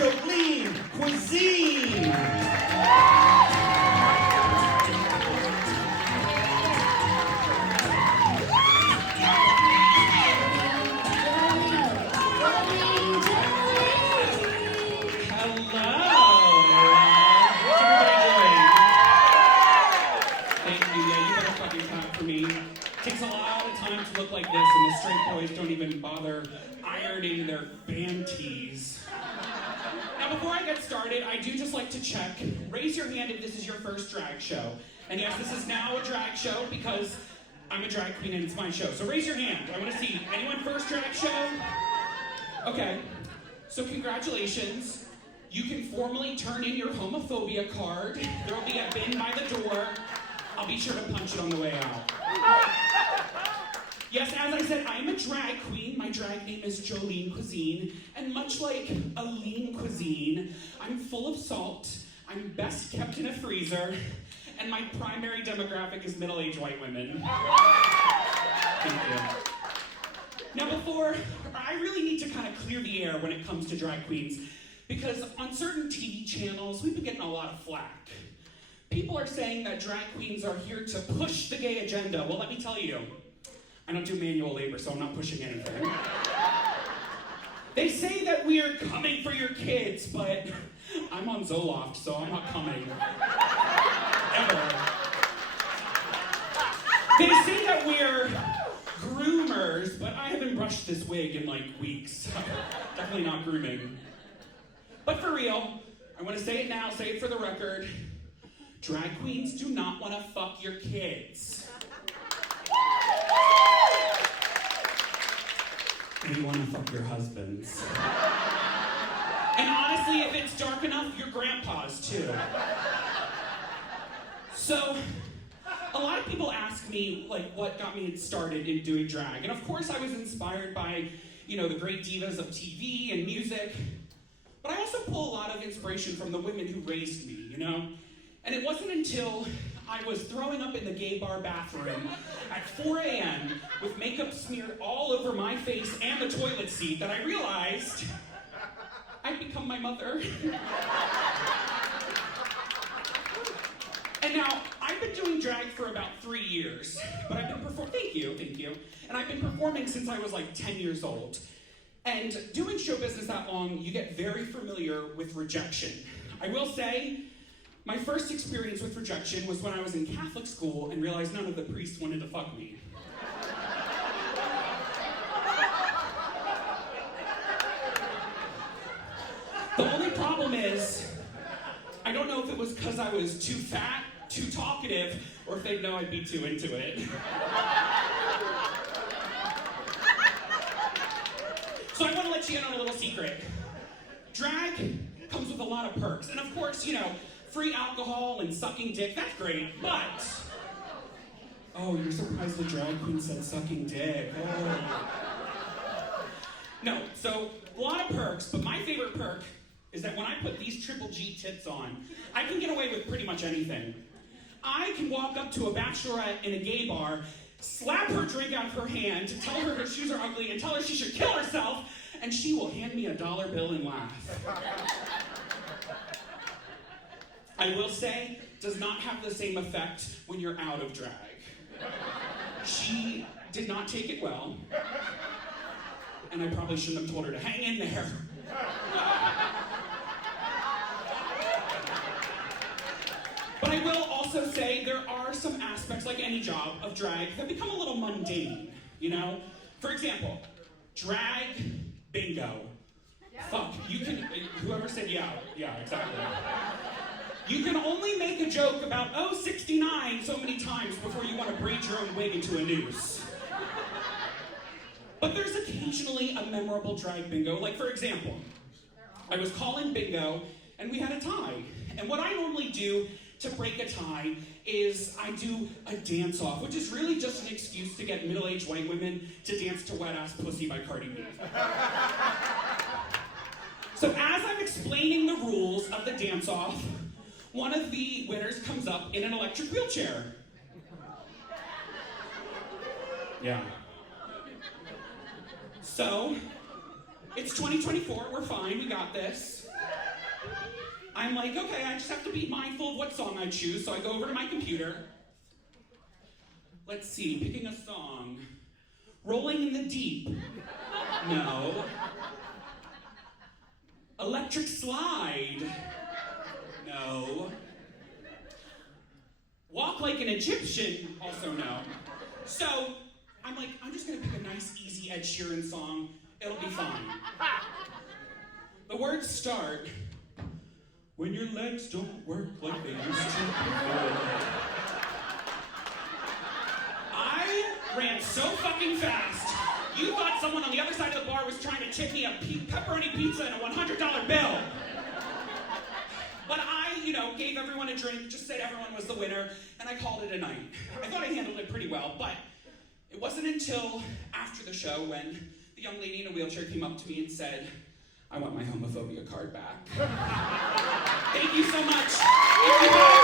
Jolene Cuisine. Takes a lot of time to look like this, and the straight boys don't even bother ironing their band tees. Now, before I get started, I do just like to check. Raise your hand if this is your first drag show. And yes, this is now a drag show because I'm a drag queen and it's my show. So raise your hand. I want to see. Anyone first drag show? Okay. So congratulations. You can formally turn in your homophobia card. There will be a bin by the door. I'll be sure to punch it on the way out. Yes, as I said, I'm a drag queen. My drag name is Jolene Cuisine. And much like a lean cuisine, I'm full of salt, I'm best kept in a freezer, and my primary demographic is middle-aged white women. Thank you. Now I really need to kind of clear the air when it comes to drag queens, because on certain TV channels, we've been getting a lot of flack. People are saying that drag queens are here to push the gay agenda. Well, let me tell you, I don't do manual labor, so I'm not pushing anything. They say that we are coming for your kids, but I'm on Zoloft, so I'm not coming. Ever. They say that we're groomers, but I haven't brushed this wig in like weeks. Definitely not grooming. But for real, I want to say it now, say it for the record. Drag queens do not want to fuck your kids. We want to fuck your husbands. And honestly, if it's dark enough, your grandpas too. So, a lot of people ask me, like, what got me started in doing drag. And of course, I was inspired by, the great divas of TV and music. But I also pull a lot of inspiration from the women who raised me, And it wasn't until I was throwing up in the gay bar bathroom at 4 a.m. with makeup smeared all over my face and the toilet seat that I realized I'd become my mother. And now, I've been doing drag for about 3 years, but I've been performing, thank you. And I've been performing since I was like 10 years old. And doing show business that long, you get very familiar with rejection. I will say, my first experience with rejection was when I was in Catholic school and realized none of the priests wanted to fuck me. The only problem is, I don't know if it was because I was too fat, too talkative, or if they'd know I'd be too into it. So I want to let you in on a little secret. Drag comes with a lot of perks. And of course, free alcohol and sucking dick, that's great, but... Oh, you're surprised the drag queen said sucking dick. Oh. No, so a lot of perks, but my favorite perk is that when I put these Triple G tits on, I can get away with pretty much anything. I can walk up to a bachelorette in a gay bar, slap her drink out of her hand, tell her her shoes are ugly, and tell her she should kill herself, and she will hand me a dollar bill and laugh. I will say, does not have the same effect when you're out of drag. She did not take it well, and I probably shouldn't have told her to hang in there. But I will also say there are some aspects, like any job of drag, that become a little mundane, For example, drag bingo. Fuck, you can, whoever said yeah, exactly. You can only make a joke about, 69 so many times before you want to braid your own wig into a noose. But there's occasionally a memorable drag bingo. Like, for example, I was calling bingo, and we had a tie. And what I normally do to break a tie is I do a dance-off, which is really just an excuse to get middle-aged white women to dance to Wet Ass Pussy by Cardi B. So as I'm explaining the rules of the dance-off, one of the winners comes up in an electric wheelchair. Yeah. So, it's 2024, we're fine, we got this. I'm like, okay, I just have to be mindful of what song I choose, so I go over to my computer. Let's see, picking a song. Rolling in the Deep. No. Electric Slide. No. Walk Like an Egyptian. Also no. So, I'm like, I'm just gonna pick a nice, easy Ed Sheeran song. It'll be fine. The words start, when your legs don't work like they used to before. I ran so fucking fast, you thought someone on the other side of the bar was trying to tip me a pepperoni pizza and a $100 bill. But I, gave everyone a drink, just said everyone was the winner, and I called it a night. I thought I handled it pretty well, but it wasn't until after the show when the young lady in a wheelchair came up to me and said, I want my homophobia card back. Thank you so much.